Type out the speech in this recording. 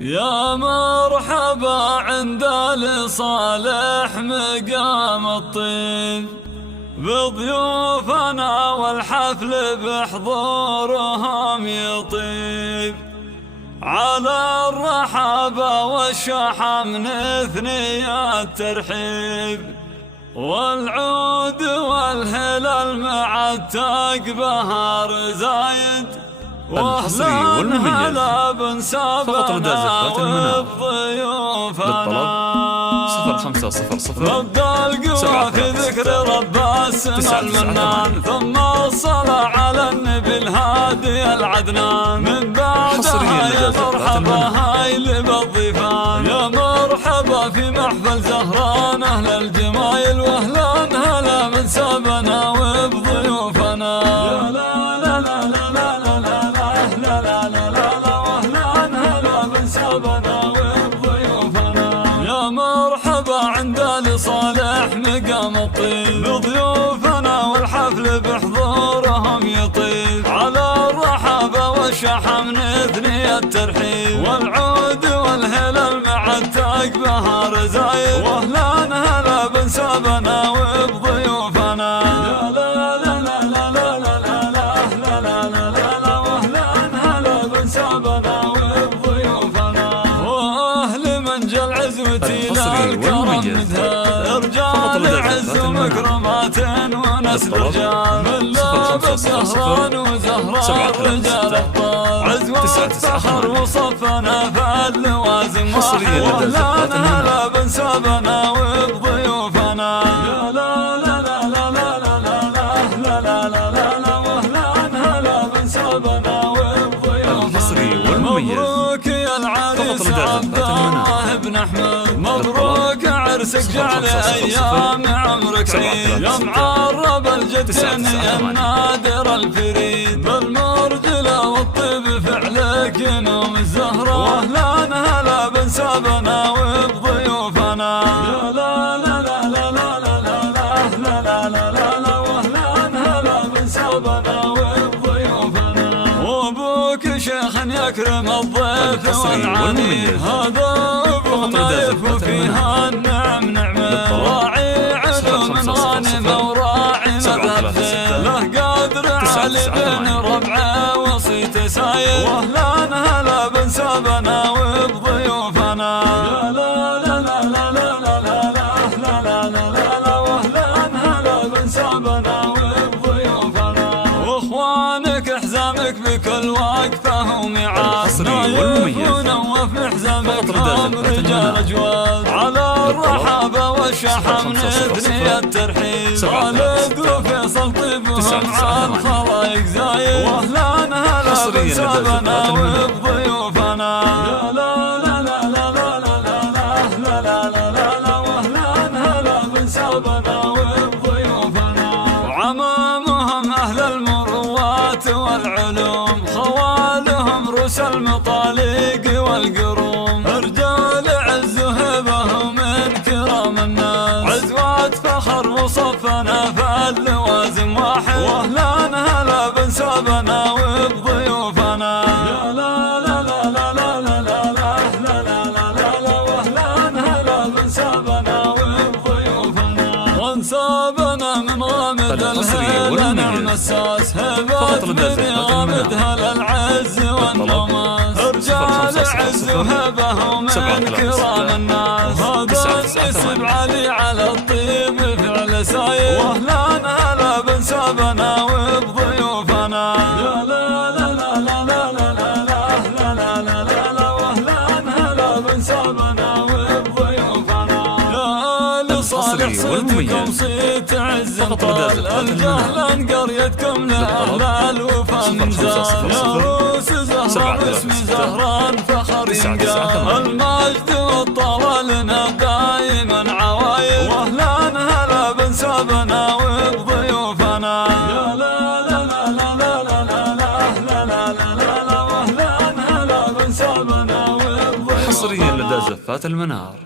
يا مرحبا عند لصالح مقام الطيب بضيوفنا والحفل بحضورهم يطيب، على الرحابة والشحم نثني الترحيب، والعود والهلال مع التاج بهار زايد، واهلا هلا بنسابنا وبضيوفنا. 0500 رد القوى في ذكر رب السماء المنان، ثم الصلاة على النبي الهادي العدنان. من بعدها يا مرحبا هاي بالضيفان، يا مرحبا في محفل زهران أهل الجمايل، واهلا هلا من سابنا وبضيوفنا. يا لا لا لا لا لا لا لا لا لا لا لا، واهلا هلا من سابنا وبضيوفنا. يا مرحبا عند لصالح مقام الطيب بضيوفنا، والحفل بحضورهم يطيب، على الرحابة والشحم نثني الترحيب، والعود والهلال مع التاج بهار زايد، واهلا هلا بنسابنا وبضيوفنا. يا لا لا لا لا لا لا لا لا لا لا لا، واهلا هلا بنسابنا وبضيوفنا. واهل منجل عزوتي للكرم مدها، رجال عز ومكرمات ونسل رجال، من لابس زهران وزهراء رجال ابطال، عزوة فخر وصفنا فاللوازم، واهلا هلا بنسابنا وبضيوفنا. يا لا لا لا لا لا لا لا لا لا لا لا، واهلا هلا بنسابنا وبضيوفنا. مبروك يا العريس عبد الله بن احمد، مبروك عرسك جعل ايام عمرك عيد، يا معرب الجدين يا النادر الفريد، بالمرجله والطيب فعلك ينوم الزهره، واهلا هلا بنسابنا وبضيوفنا. يا لا لا لا لا لا لا لا لا لا لا لا، واهلا هلا بنسابنا وبضيوفنا. وابوك شيخ يكرم الضيف والعنيف، هذا ابو نايف وفيها النعم نعمه، راعي علوم غانمه وراعي مذهب خير، له قادر علي بن ربعه وصيته ساير، واهلا هلا بنسابنا وبضيوفنا. يا لا لا لا لا لا لا لا لا لا لا، واهلا هلا بنسابنا وبضيوفنا. واخوانك حزامك بكل وقفه وميعاد، نايفون وفي حزامك هم رجال اجواد، على الرحابه والشحم نثني الترحيب، والد وفيصل طيبهم عن خلايق زايد، واهلا هلا بنسابنا وبضيوفنا. يا لا لا لا لا لا لا لا لا لا لا، واهلا هلا بنسابنا وبضيوفنا. وعمامهم اهل المروات والعلوم، خوالهم روس المطاليق والقروم، رجال عز وهبه من كرام الناس، عزوات فخر وصفنا فاللوازم واحد، واهلا هلا بنسابنا وبضيوفنا. يا لا لا لا لا لا لا لا لا لا لا، واهلا هلا بنسابنا وبضيوفنا. وانسابنا من غامد الهلا نعم الساس، هبات من غامدها للعز والنماس، رجال عز وهبه ومن كرام الناس، هذا الاسم علي على الطيب فعل ساير، واهلا هلا بنسابنا وبضيوفنا. يا لا لا لا لا لا لا لا لا لا لا، واهلا هلا بنسابنا وبضيوفنا. يا لصالح صدقكم صيت عز طال، الجهل قريتكم لاهل الوفا من زال، يا روس زهران اسم زهران فخر ينقال، المجد والطول لنا دايما عوايد، واهلا هلا بنسابنا وبضيوفنا. يا لا لا لا لا لا لا لا لا لا، واهلا هلا بنسابنا وبضيوفنا. حصريا لدى زفات المنار.